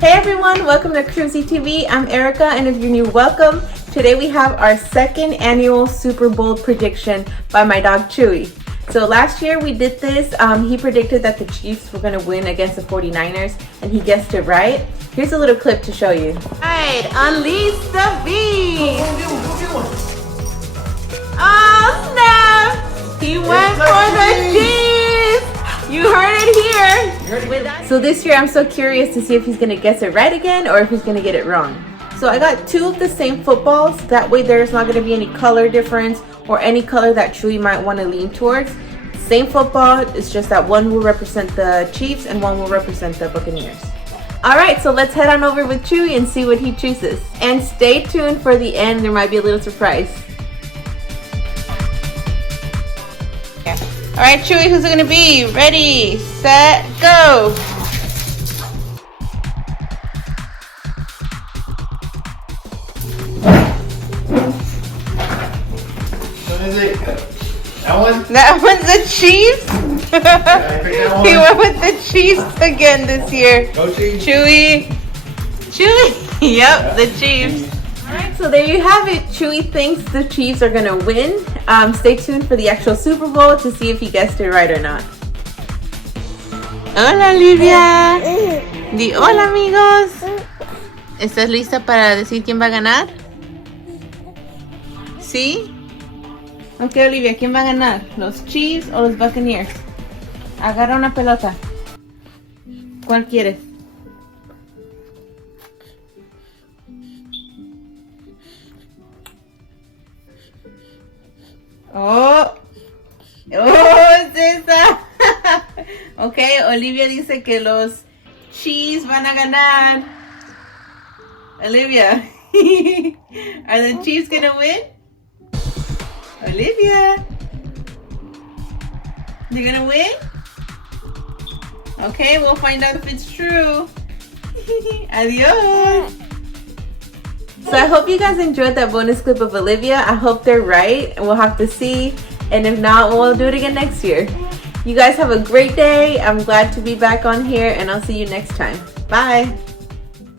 Hey everyone, welcome to CruzieTV. I'm Erica, and if you're new, welcome. Today we have our second annual Super Bowl prediction by my dog Chewie. So last year we did this. He predicted that the Chiefs were going to win against the 49ers, and he guessed it right. Here's a little clip to show you. Alright, unleash the beast! Oh snap! He went for the Chiefs! You heard it here! So this year I'm so curious to see if he's going to guess it right again or if he's going to get it wrong. So I got two of the same footballs. That way there's not going to be any color difference or any color that Chewie might want to lean towards. Same football, it's just that one will represent the Chiefs and one will represent the Buccaneers. Alright, so let's head on over with Chewie and see what he chooses. And stay tuned for the end, there might be a little surprise. Alright, Chewie, who's it gonna be? Ready, set, go! What is it? That one? That one's the Chiefs? He went with the Chiefs again this year. Go Chiefs. Chewie. Yep, the Chiefs. Alright, so there you have it. Chewie thinks the Chiefs are gonna win. Stay tuned for the actual Super Bowl to see if he guessed it right or not. Hola, Olivia. Di hola, amigos. ¿Estás lista para decir quién va a ganar? ¿Sí? Ok, Olivia, ¿quién va a ganar? ¿Los Chiefs o los Buccaneers? Agarra una pelota. ¿Cuál quieres? Oh, es esa. Ok, Olivia dice que los Chiefs van a ganar. Olivia, are the Chiefs gonna win? Olivia, they're gonna win? Okay, we'll find out if it's true. Adios. So I hope you guys enjoyed that bonus clip of Olivia. I hope they're right. We'll have to see. And if not, we'll do it again next year. You guys have a great day. I'm glad to be back on here, and I'll see you next time. Bye.